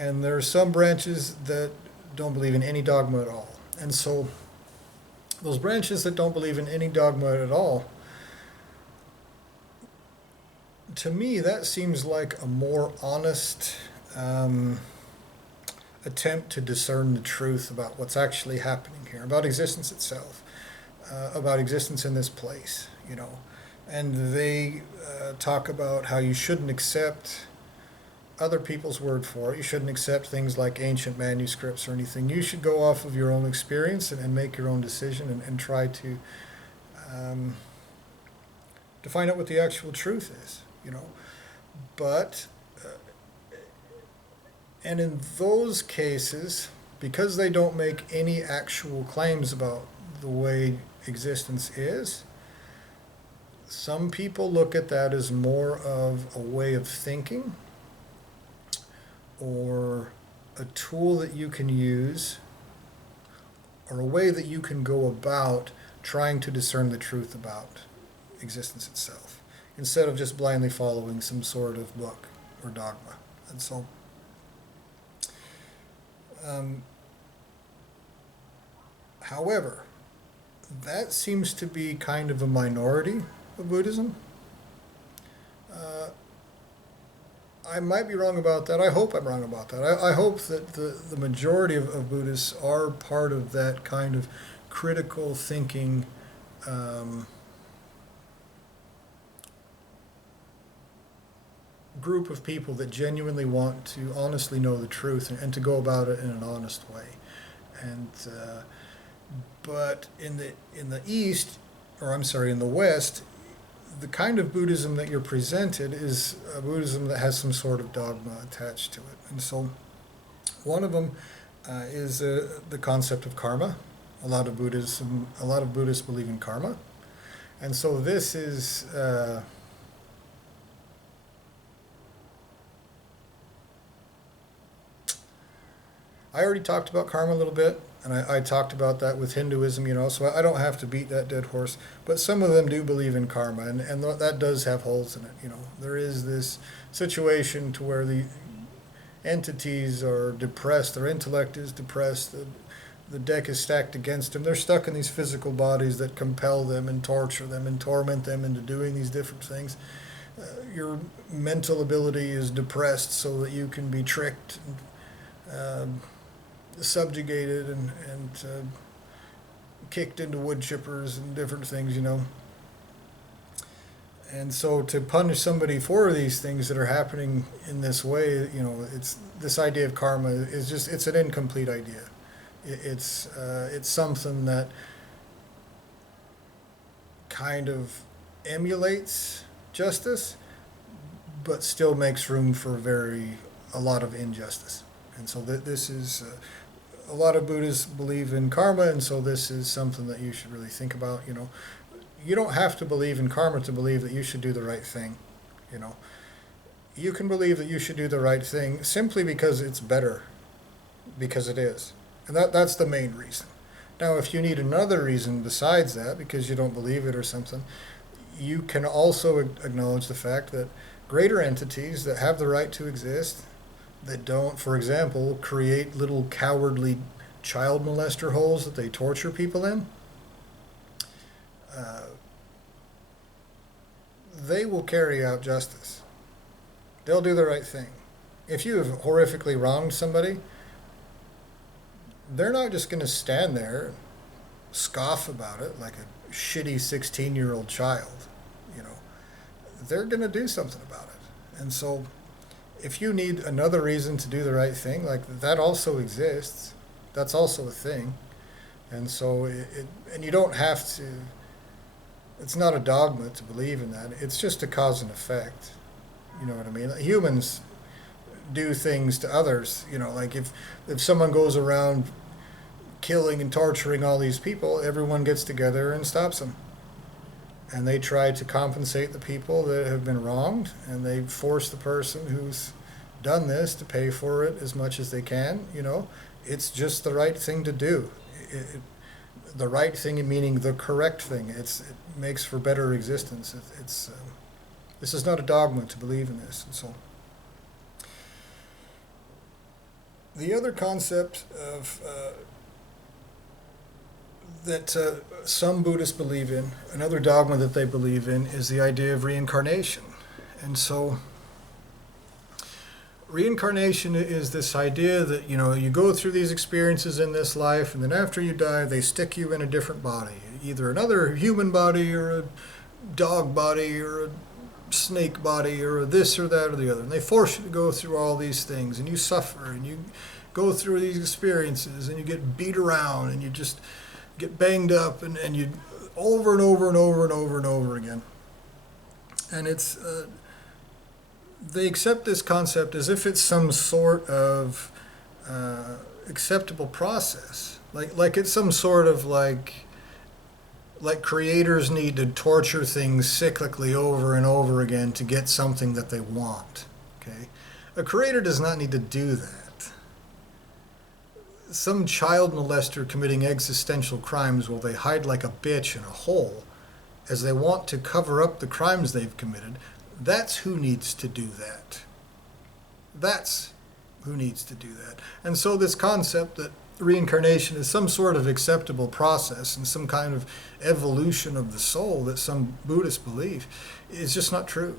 And there are some branches that don't believe in any dogma at all. And so those branches that don't believe in any dogma at all, to me, that seems like a more honest um, attempt to discern the truth about what's actually happening here, about existence itself, about existence in this place, you know. And they talk about how you shouldn't accept other people's word for it. You shouldn't accept things like ancient manuscripts or anything. You should go off of your own experience and make your own decision and try um, to find out what the actual truth is, you know. But and in those cases, because they don't make any actual claims about the way existence is, some people look at that as more of a way of thinking or a tool that you can use or a way that you can go about trying to discern the truth about existence itself instead of just blindly following some sort of book or dogma. And so um, however, that seems to be kind of a minority of Buddhism. Uh, I might be wrong about that. I hope I'm wrong about that. I hope that the majority of Buddhists are part of that kind of critical thinking um, group of people that genuinely want to honestly know the truth and to go about it in an honest way. And but in the East, or I'm sorry, in the West, the kind of Buddhism that you're presented is a Buddhism that has some sort of dogma attached to it. And so one of them is the concept of karma. A lot of Buddhists believe in karma. And so this is I already talked about karma a little bit, and I talked about that with Hinduism, you know, so I don't have to beat that dead horse. But some of them do believe in karma, and that does have holes in it, you know. There is this situation to where the entities are depressed, their intellect is depressed, the deck is stacked against them. They're stuck in these physical bodies that compel them and torture them and torment them into doing these different things. Your mental ability is depressed so that you can be tricked, and, subjugated and kicked into wood chippers and different things, you know. And so to punish somebody for these things that are happening in this way, you know, it's this idea of karma is just it's an incomplete idea. It's something that kind of emulates justice, but still makes room for a lot of injustice. And so this is a lot of Buddhists believe in karma, and so this is something that you should really think about. You know, you don't have to believe in karma to believe that you should do the right thing. You know, you can believe that you should do the right thing simply because it's better, because it is, and that's the main reason. Now, if you need another reason besides that, because you don't believe it or something, you can also acknowledge the fact that greater entities that have the right to exist, that don't, for example, create little cowardly child molester holes that they torture people in, uh, they will carry out justice. They'll do the right thing. If you have horrifically wronged somebody, they're not just going to stand there and scoff about it like a shitty 16-year-old child. You know, they're going to do something about it. And so if you need another reason to do the right thing, like that also exists. That's also a thing. And so and you don't have to, it's not a dogma to believe in that. It's just a cause and effect. You know what I mean? Humans do things to others, you know, like if someone goes around killing and torturing all these people, everyone gets together and stops them. And they try to compensate the people that have been wronged, and they force the person who's done this to pay for it as much as they can, you know. It's just the right thing to do. The right thing meaning the correct thing. It makes for better existence. This is not a dogma to believe in this. And so The other concept of that some Buddhists believe in, another dogma that they believe in, is the idea of reincarnation. And so reincarnation is this idea that, you go through these experiences in this life, and then after you die, they stick you in a different body, either another human body or a dog body or a snake body or a this or that or the other. And they force you to go through all these things, and you suffer, and you go through these experiences, and you get beat around, and you just get banged up, and you over and over and over and over and over again. And it's they accept this concept as if it's some sort of acceptable process, like it's some sort of like creators need to torture things cyclically over and over again to get something that they want. Okay, a creator does not need to do that. Some child molester committing existential crimes while they hide like a bitch in a hole as they want to cover up the crimes they've committed, that's who needs to do that. That's who needs to do that. And so this concept that reincarnation is some sort of acceptable process and some kind of evolution of the soul that some Buddhists believe is just not true.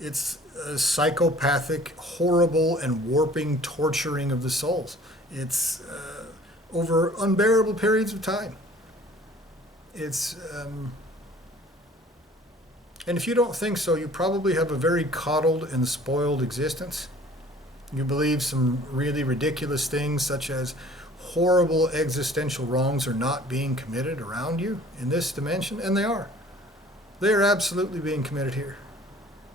It's a psychopathic, horrible, and warping torturing of the souls. It's over unbearable periods of time. It's and if you don't think so, you probably have a very coddled and spoiled existence. You believe some really ridiculous things, such as horrible existential wrongs are not being committed around you in this dimension, and they are. They are absolutely being committed here.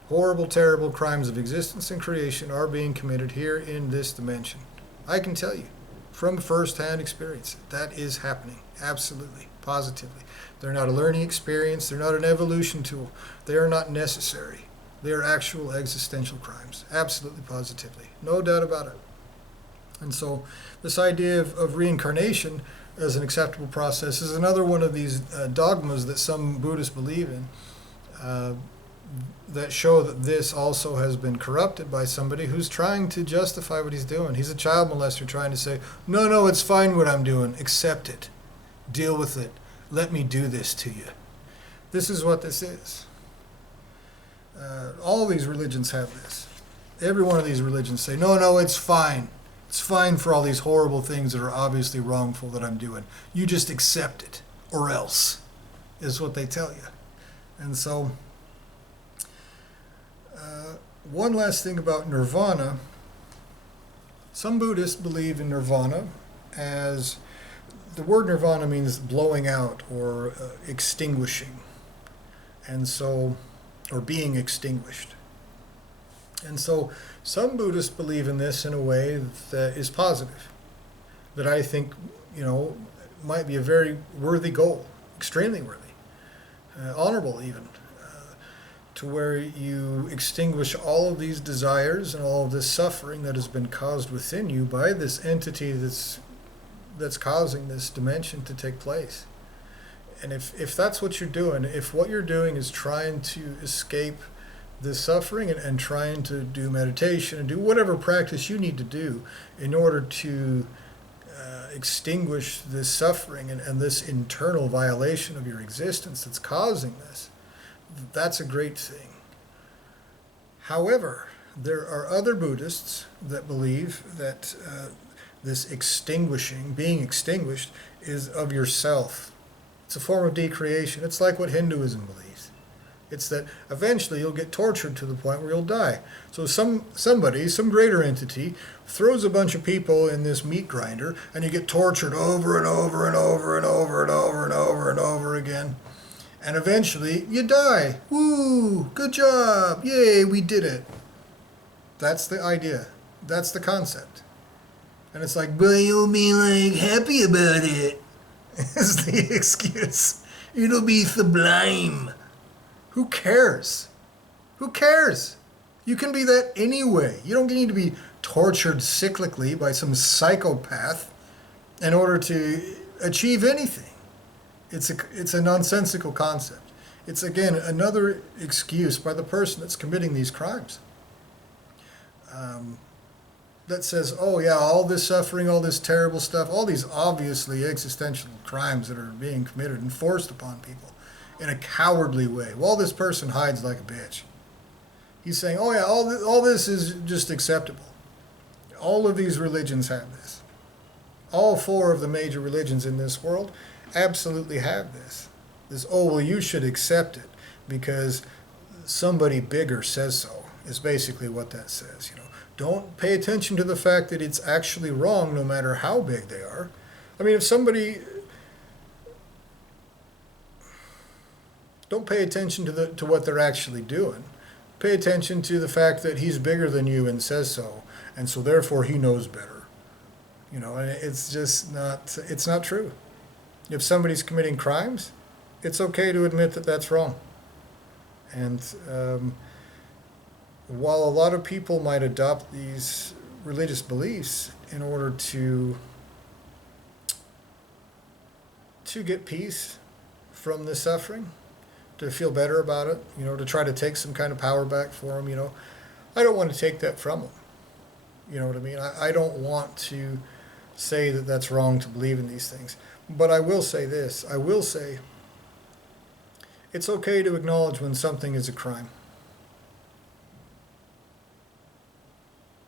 Horrible, terrible crimes of existence and creation are being committed here in this dimension. I can tell you from first-hand experience that is happening, absolutely, positively. They're not a learning experience. They're not an evolution tool. They are not necessary. They are actual existential crimes, absolutely, positively, no doubt about it. And so this idea of reincarnation as an acceptable process is another one of these dogmas that some Buddhists believe in that show that this also has been corrupted by somebody who's trying to justify what he's doing. He's a child molester trying to say, no, it's fine what I'm doing. Accept it. Deal with it. Let me do this to you. This is what this is. All these religions have this. Every one of these religions say, no, it's fine. It's fine for all these horrible things that are obviously wrongful that I'm doing. You just accept it, or else, is what they tell you. And so, one last thing about nirvana. Some Buddhists believe in nirvana as, the word nirvana means blowing out or extinguishing. And so, or being extinguished. And so some Buddhists believe in this in a way that is positive, that I think, might be a very worthy goal, extremely worthy, honorable even, to where you extinguish all of these desires and all of this suffering that has been caused within you by this entity that's causing this dimension to take place. And if that's what you're doing, if what you're doing is trying to escape this suffering and trying to do meditation and do whatever practice you need to do in order to extinguish this suffering and this internal violation of your existence that's causing this, that's a great thing. However, there are other Buddhists that believe that this extinguishing, being extinguished, is of yourself. It's a form of decreation. It's like what Hinduism believes. It's that eventually you'll get tortured to the point where you'll die. So somebody, some greater entity, throws a bunch of people in this meat grinder, and you get tortured over and over and over and over and over and over and over again. And eventually you die. Woo! Good job! Yay, we did it. That's the idea. That's the concept. And it's like, but you'll be happy about it. Is the excuse. It'll be sublime. Who cares? Who cares? You can be that anyway. You don't need to be tortured cyclically by some psychopath in order to achieve anything. It's a nonsensical concept. It's, again, another excuse by the person that's committing these crimes. that says, oh yeah, all this suffering, all this terrible stuff, all these obviously existential crimes that are being committed and forced upon people in a cowardly way, while this person hides like a bitch. He's saying, oh yeah, all this is just acceptable. All of these religions have this. All four of the major religions in this world absolutely have this. This, oh, well, you should accept it because somebody bigger says so, is basically what that says. Don't pay attention to the fact that it's actually wrong no matter how big they are. I mean, if somebody... Don't pay attention to what they're actually doing. Pay attention to the fact that he's bigger than you and says so, and so therefore he knows better. And it's just not, it's not true. If somebody's committing crimes, it's okay to admit that that's wrong. And while a lot of people might adopt these religious beliefs in order to get peace from the suffering, to feel better about it, to try to take some kind of power back for them, I don't want to take that from them. You know what I mean? I don't want to say that that's wrong to believe in these things. But I will say this. I will say it's okay to acknowledge when something is a crime.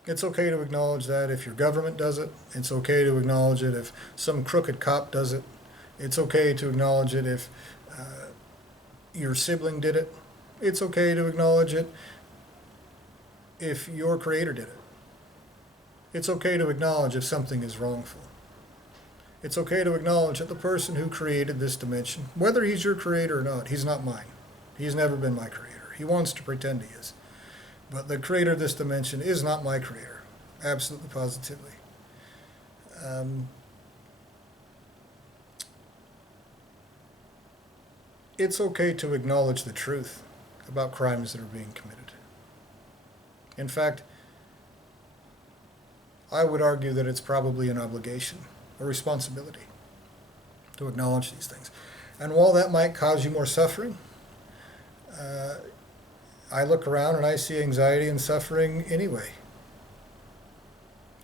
It's okay to acknowledge that if your government does it. It's okay to acknowledge it if some crooked cop does it. It's okay to acknowledge it if your sibling did it. It's okay to acknowledge it if your creator did it. It's okay to acknowledge if something is wrongful. It's okay to acknowledge that the person who created this dimension, whether he's your creator or not, he's not mine. He's never been my creator. He wants to pretend he is. But the creator of this dimension is not my creator. Absolutely, positively. It's okay to acknowledge the truth about crimes that are being committed. In fact, I would argue that it's probably an obligation, a responsibility, to acknowledge these things. And while that might cause you more suffering, I look around and I see anxiety and suffering anyway.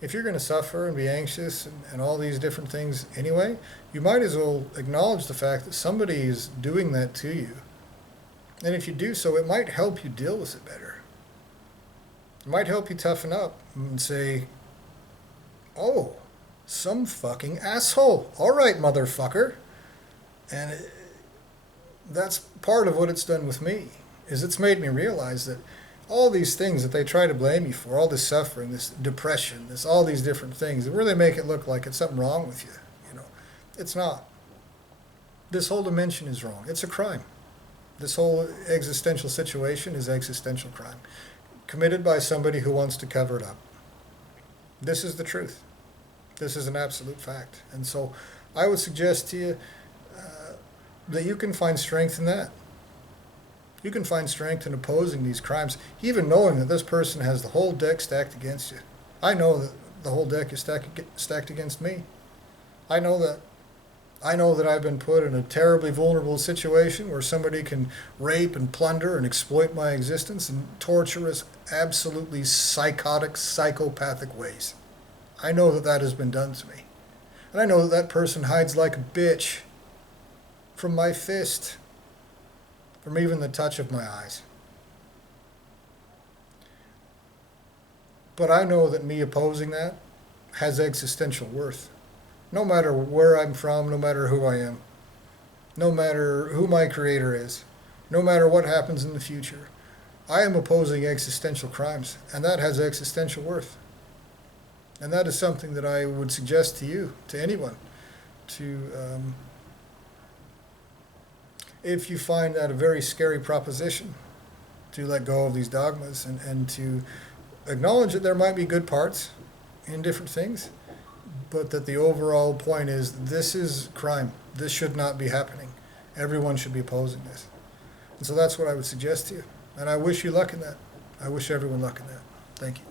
If you're going to suffer and be anxious and all these different things anyway, you might as well acknowledge the fact that somebody is doing that to you. And if you do so, it might help you deal with it better. It might help you toughen up and say, oh, some fucking asshole. All right, motherfucker. And that's part of what it's done with me, is it's made me realize that all these things that they try to blame you for, all this suffering, this depression, all these different things, they really make it look like it's something wrong with you. It's not. This whole dimension is wrong. It's a crime. This whole existential situation is existential crime, committed by somebody who wants to cover it up. This is the truth. This is an absolute fact. And so I would suggest to you that you can find strength in that. You can find strength in opposing these crimes, even knowing that this person has the whole deck stacked against you. I know that the whole deck is stacked against me. I know that I've been put in a terribly vulnerable situation where somebody can rape and plunder and exploit my existence in torturous, absolutely psychotic, psychopathic ways. I know that that has been done to me. And I know that that person hides like a bitch from my fist, from even the touch of my eyes. But I know that me opposing that has existential worth. No matter where I'm from, no matter who I am, no matter who my creator is, no matter what happens in the future, I am opposing existential crimes, and that has existential worth. And that is something that I would suggest to you, to anyone, to, if you find that a very scary proposition, to let go of these dogmas and to acknowledge that there might be good parts in different things, but that the overall point is this is crime. This should not be happening. Everyone should be opposing this. And so that's what I would suggest to you. And I wish you luck in that. I wish everyone luck in that. Thank you.